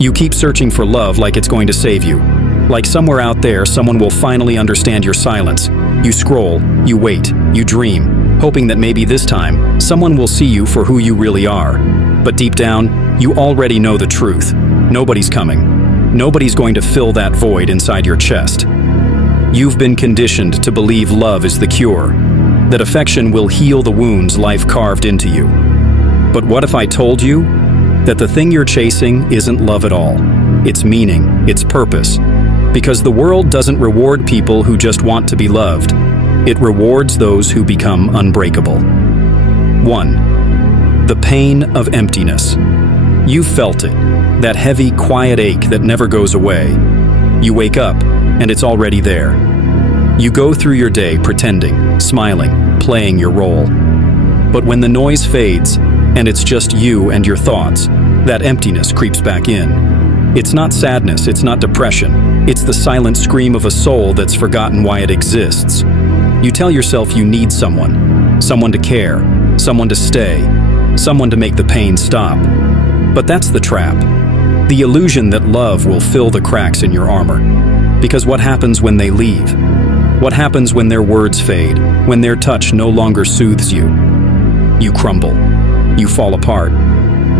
You keep searching for love like it's going to save you. Like somewhere out there, someone will finally understand your silence. You scroll, you wait, you dream, hoping that maybe this time, someone will see you for who you really are. But deep down, you already know the truth. Nobody's coming. Nobody's going to fill that void inside your chest. You've been conditioned to believe love is the cure, that affection will heal the wounds life carved into you. But what if I told you that the thing you're chasing isn't love at all? It's meaning, it's purpose. Because the world doesn't reward people who just want to be loved. It rewards those who become unbreakable. 1. The pain of emptiness. You felt it, that heavy, quiet ache that never goes away. You wake up, and it's already there. You go through your day pretending, smiling, playing your role. But when the noise fades, and it's just you and your thoughts, that emptiness creeps back in. It's not sadness, it's not depression. It's the silent scream of a soul that's forgotten why it exists. You tell yourself you need someone to care, someone to stay, someone to make the pain stop. But that's the trap. The illusion that love will fill the cracks in your armor. Because what happens when they leave? What happens when their words fade, when their touch no longer soothes you? You crumble. You fall apart.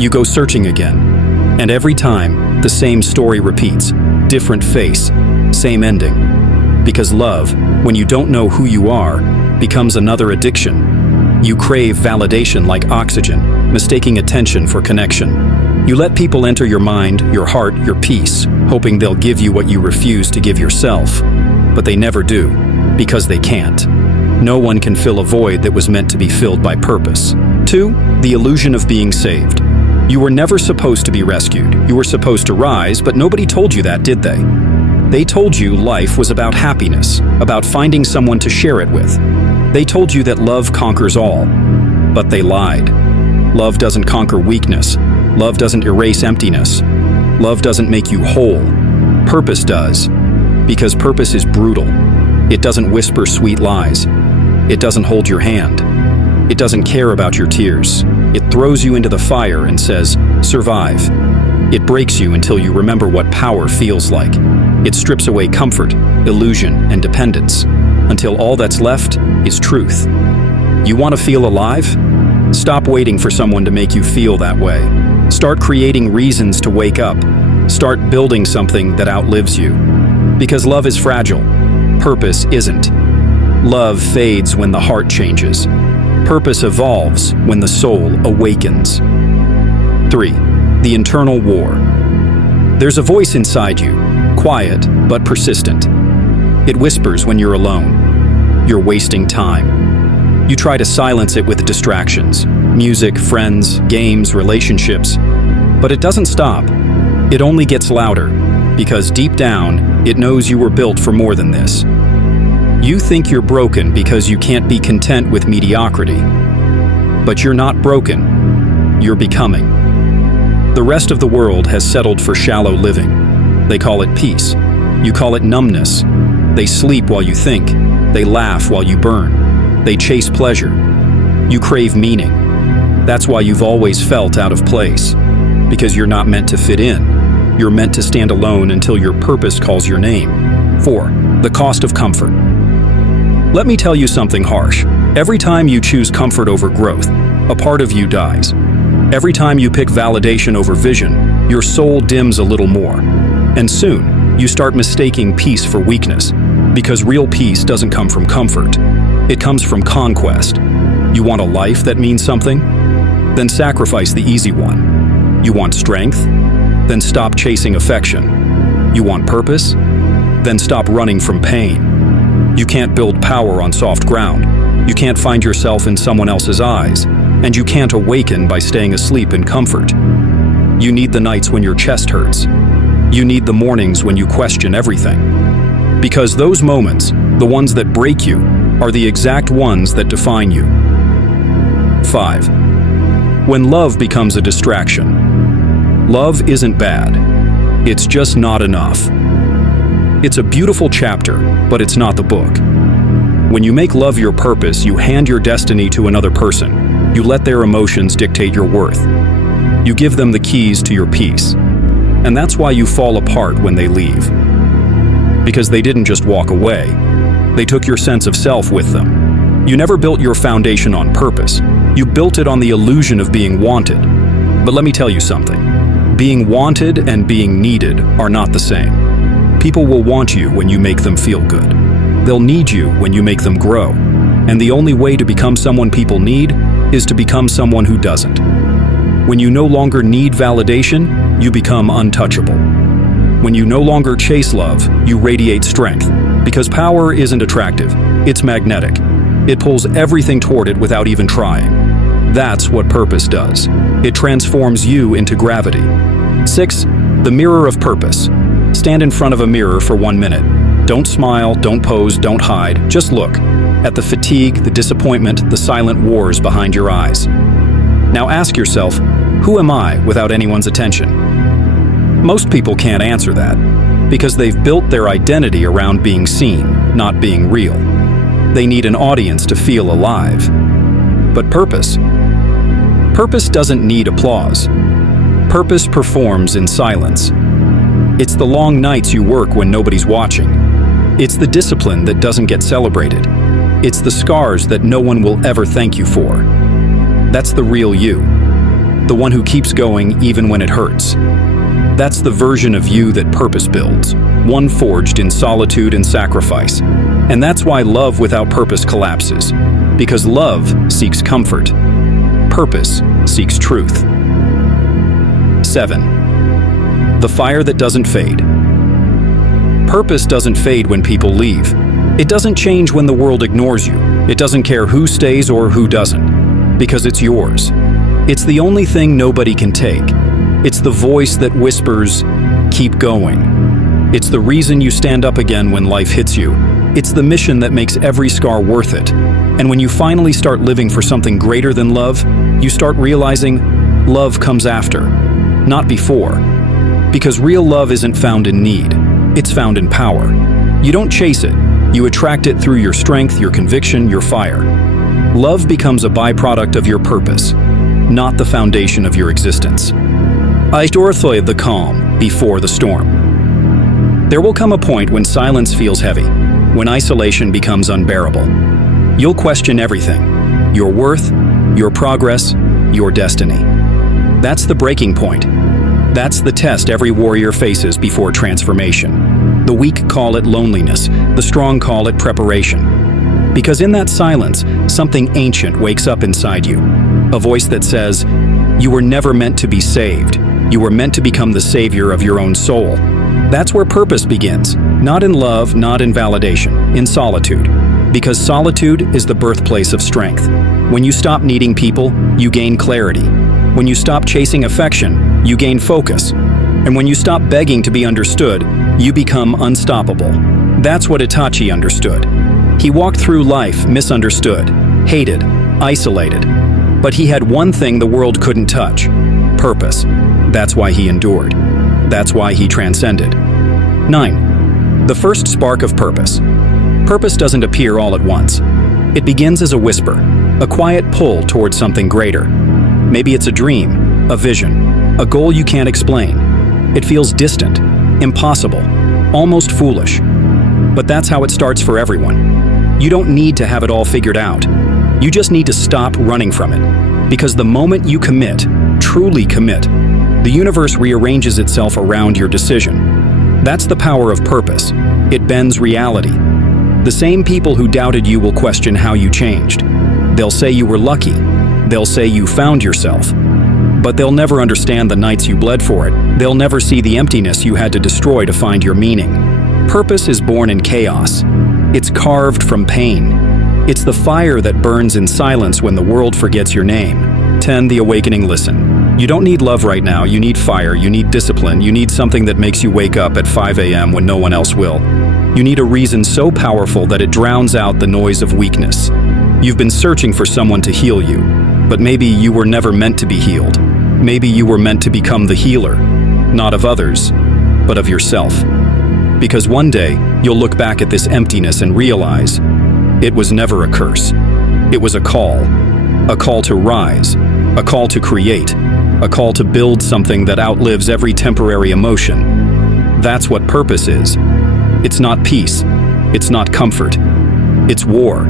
You go searching again. And every time, the same story repeats. Different face, same ending. Because love, when you don't know who you are, becomes another addiction. You crave validation like oxygen, mistaking attention for connection. You let people enter your mind, your heart, your peace, hoping they'll give you what you refuse to give yourself. But they never do, because they can't. No one can fill a void that was meant to be filled by purpose. 2. The illusion of being saved. You were never supposed to be rescued. You were supposed to rise, but nobody told you that, did they? They told you life was about happiness, about finding someone to share it with. They told you that love conquers all, but they lied. Love doesn't conquer weakness. Love doesn't erase emptiness. Love doesn't make you whole. Purpose does, because purpose is brutal. It doesn't whisper sweet lies. It doesn't hold your hand. It doesn't care about your tears. It throws you into the fire and says, survive. It breaks you until you remember what power feels like. It strips away comfort, illusion, and dependence, until all that's left is truth. You want to feel alive? Stop waiting for someone to make you feel that way. Start creating reasons to wake up. Start building something that outlives you. Because love is fragile. Purpose isn't. Love fades when the heart changes. Purpose evolves when the soul awakens. 3. The internal war. There's a voice inside you, quiet but persistent. It whispers when you're alone. You're wasting time. You try to silence it with distractions, music, friends, games, relationships. But it doesn't stop. It only gets louder, because deep down, it knows you were built for more than this. You think you're broken because you can't be content with mediocrity. But you're not broken. You're becoming. The rest of the world has settled for shallow living. They call it peace. You call it numbness. They sleep while you think. They laugh while you burn. They chase pleasure. You crave meaning. That's why you've always felt out of place. Because you're not meant to fit in. You're meant to stand alone until your purpose calls your name. 4. The cost of comfort. Let me tell you something harsh. Every time you choose comfort over growth, a part of you dies. Every time you pick validation over vision, your soul dims a little more. And soon, you start mistaking peace for weakness, because real peace doesn't come from comfort. It comes from conquest. You want a life that means something? Then sacrifice the easy one. You want strength? Then stop chasing affection. You want purpose? Then stop running from pain. You can't build power on soft ground. You can't find yourself in someone else's eyes. And you can't awaken by staying asleep in comfort. You need the nights when your chest hurts. You need the mornings when you question everything. Because those moments, the ones that break you, are the exact ones that define you. 5. When love becomes a distraction. Love isn't bad. It's just not enough. It's a beautiful chapter, but it's not the book. When you make love your purpose, you hand your destiny to another person. You let their emotions dictate your worth. You give them the keys to your peace. And that's why you fall apart when they leave. Because they didn't just walk away. They took your sense of self with them. You never built your foundation on purpose. You built it on the illusion of being wanted. But let me tell you something. Being wanted and being needed are not the same. People will want you when you make them feel good. They'll need you when you make them grow. And the only way to become someone people need is to become someone who doesn't. When you no longer need validation, you become untouchable. When you no longer chase love, you radiate strength. Because power isn't attractive, it's magnetic. It pulls everything toward it without even trying. That's what purpose does. It transforms you into gravity. 6. The mirror of purpose. Stand in front of a mirror for 1 minute. Don't smile, don't pose, don't hide. Just look at the fatigue, the disappointment, the silent wars behind your eyes. Now ask yourself, who am I without anyone's attention? Most people can't answer that because they've built their identity around being seen, not being real. They need an audience to feel alive. But purpose doesn't need applause. Purpose performs in silence. It's the long nights you work when nobody's watching. It's the discipline that doesn't get celebrated. It's the scars that no one will ever thank you for. That's the real you. The one who keeps going even when it hurts. That's the version of you that purpose builds, one forged in solitude and sacrifice. And that's why love without purpose collapses. Because love seeks comfort. Purpose seeks truth. 7. The fire that doesn't fade. Purpose doesn't fade when people leave. It doesn't change when the world ignores you. It doesn't care who stays or who doesn't. Because it's yours. It's the only thing nobody can take. It's the voice that whispers, keep going. It's the reason you stand up again when life hits you. It's the mission that makes every scar worth it. And when you finally start living for something greater than love, you start realizing love comes after, not before. Because real love isn't found in need, it's found in power. You don't chase it, you attract it through your strength, your conviction, your fire. Love becomes a byproduct of your purpose, not the foundation of your existence. I storthoy the calm before the storm. There will come a point when silence feels heavy, when isolation becomes unbearable. You'll question everything, your worth, your progress, your destiny. That's the breaking point. That's the test every warrior faces before transformation. The weak call it loneliness, the strong call it preparation. Because in that silence, something ancient wakes up inside you. A voice that says, you were never meant to be saved. You were meant to become the savior of your own soul. That's where purpose begins. Not in love, not in validation, in solitude. Because solitude is the birthplace of strength. When you stop needing people, you gain clarity. When you stop chasing affection, you gain focus. And when you stop begging to be understood, you become unstoppable. That's what Itachi understood. He walked through life misunderstood, hated, isolated. But he had one thing the world couldn't touch: purpose. That's why he endured. That's why he transcended. 9. The first spark of purpose. Purpose doesn't appear all at once. It begins as a whisper, a quiet pull towards something greater. Maybe it's a dream, a vision, a goal you can't explain. It feels distant, impossible, almost foolish. But that's how it starts for everyone. You don't need to have it all figured out. You just need to stop running from it. Because the moment you commit, truly commit, the universe rearranges itself around your decision. That's the power of purpose. It bends reality. The same people who doubted you will question how you changed. They'll say you were lucky. They'll say you found yourself. But they'll never understand the nights you bled for it. They'll never see the emptiness you had to destroy to find your meaning. Purpose is born in chaos. It's carved from pain. It's the fire that burns in silence when the world forgets your name. 10. The awakening listen. You don't need love right now. You need fire. You need discipline. You need something that makes you wake up at 5 a.m. when no one else will. You need a reason so powerful that it drowns out the noise of weakness. You've been searching for someone to heal you, but maybe you were never meant to be healed. Maybe you were meant to become the healer, not of others, but of yourself. Because one day, you'll look back at this emptiness and realize it was never a curse. It was a call to rise, a call to create, a call to build something that outlives every temporary emotion. That's what purpose is. It's not peace. It's not comfort. It's war.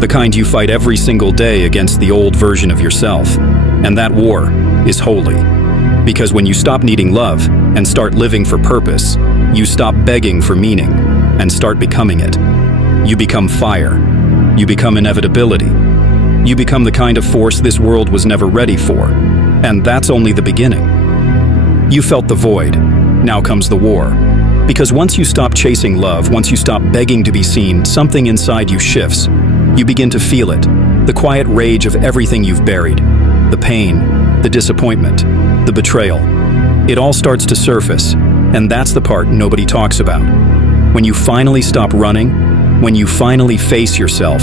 The kind you fight every single day against the old version of yourself. And that war is holy. Because when you stop needing love and start living for purpose, you stop begging for meaning and start becoming it. You become fire. You become inevitability. You become the kind of force this world was never ready for. And that's only the beginning. You felt the void. Now comes the war. Because once you stop chasing love, once you stop begging to be seen, something inside you shifts. You begin to feel it. The quiet rage of everything you've buried. The pain, the disappointment, the betrayal. It all starts to surface. And that's the part nobody talks about. When you finally stop running, when you finally face yourself,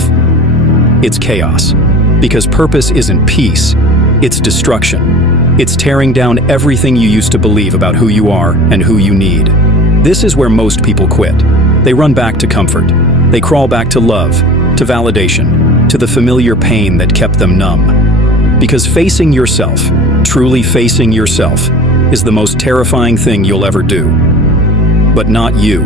it's chaos. Because purpose isn't peace, it's destruction. It's tearing down everything you used to believe about who you are and who you need. This is where most people quit. They run back to comfort. They crawl back to love, to validation, to the familiar pain that kept them numb. Because facing yourself, truly facing yourself, is the most terrifying thing you'll ever do. But not you.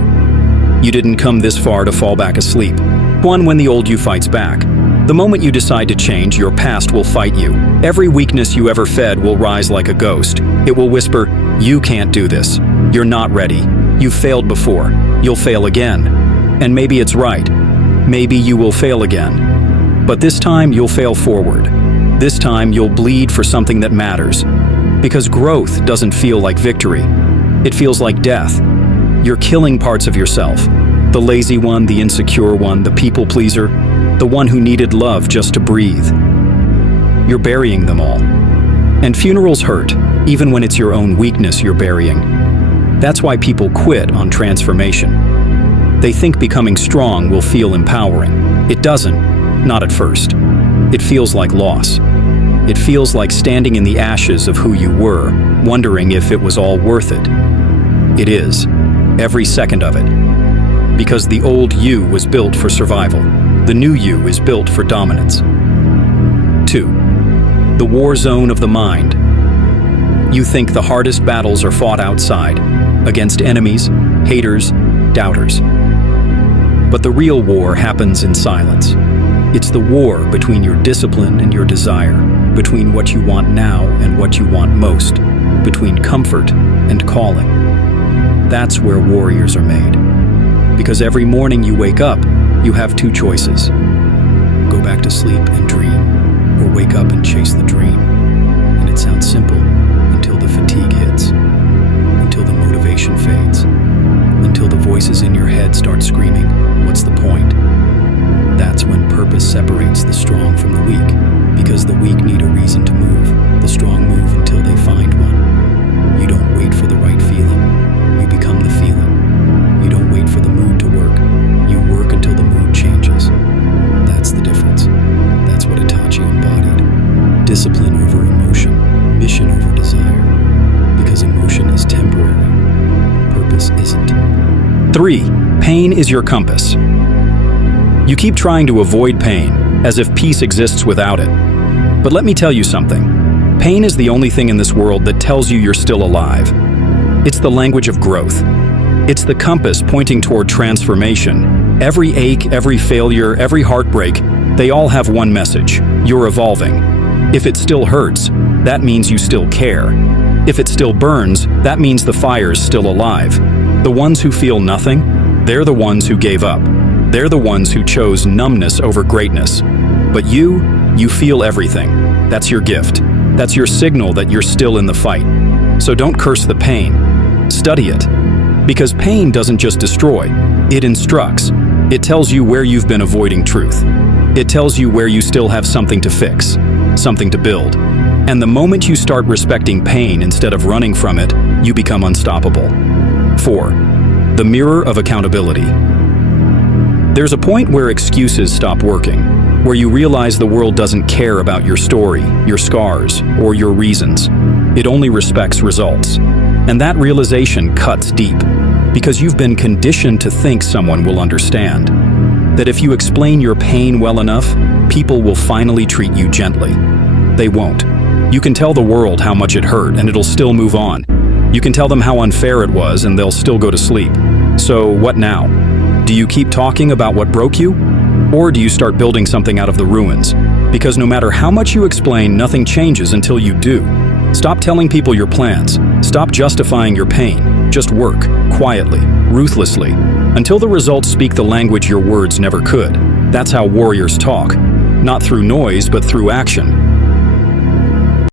You didn't come this far to fall back asleep. When the old you fights back. The moment you decide to change, your past will fight you. Every weakness you ever fed will rise like a ghost. It will whisper, "You can't do this. You're not ready. You've failed before. You'll fail again." And maybe it's right. Maybe you will fail again. But this time you'll fail forward. This time you'll bleed for something that matters. Because growth doesn't feel like victory. It feels like death. You're killing parts of yourself. The lazy one, the insecure one, the people pleaser, the one who needed love just to breathe. You're burying them all. And funerals hurt, even when it's your own weakness you're burying. That's why people quit on transformation. They think becoming strong will feel empowering. It doesn't, not at first. It feels like loss. It feels like standing in the ashes of who you were, wondering if it was all worth it. It is, every second of it. Because the old you was built for survival. The new you is built for dominance. 2. The war zone of the mind. You think the hardest battles are fought outside, against enemies, haters, doubters. But the real war happens in silence. It's the war between your discipline and your desire, between what you want now and what you want most, between comfort and calling. That's where warriors are made. Because every morning you wake up, you have two choices. Go back to sleep and dream, or wake up and chase the dream. And it sounds simple until the fatigue hits, until the motivation fades, until the voices in your head start screaming, "What's the point?" That's when purpose separates the strong from the weak, because the weak need a reason to move. The strong move until they find one. You don't wait for the right feeling. You become the feeling. You don't wait for the mood to work. You work until the mood changes. That's the difference. That's what Itachi embodied. Discipline over emotion, mission over desire. Because emotion is temporary. Purpose isn't. 3. Pain is your compass. You keep trying to avoid pain, as if peace exists without it. But let me tell you something. Pain is the only thing in this world that tells you you're still alive. It's the language of growth. It's the compass pointing toward transformation. Every ache, every failure, every heartbreak, they all have one message: you're evolving. If it still hurts, that means you still care. If it still burns, that means the fire's still alive. The ones who feel nothing, they're the ones who gave up. They're the ones who chose numbness over greatness. But you feel everything. That's your gift. That's your signal that you're still in the fight. So don't curse the pain. Study it. Because pain doesn't just destroy, it instructs. It tells you where you've been avoiding truth. It tells you where you still have something to fix, something to build. And the moment you start respecting pain instead of running from it, you become unstoppable. 4. The mirror of accountability. There's a point where excuses stop working, where you realize the world doesn't care about your story, your scars, or your reasons. It only respects results. And that realization cuts deep, because you've been conditioned to think someone will understand. That if you explain your pain well enough, people will finally treat you gently. They won't. You can tell the world how much it hurt and it'll still move on. You can tell them how unfair it was and they'll still go to sleep. So what now? Do you keep talking about what broke you? Or do you start building something out of the ruins? Because no matter how much you explain, nothing changes until you do. Stop telling people your plans. Stop justifying your pain. Just work, quietly, ruthlessly, until the results speak the language your words never could. That's how warriors talk. Not through noise, but through action.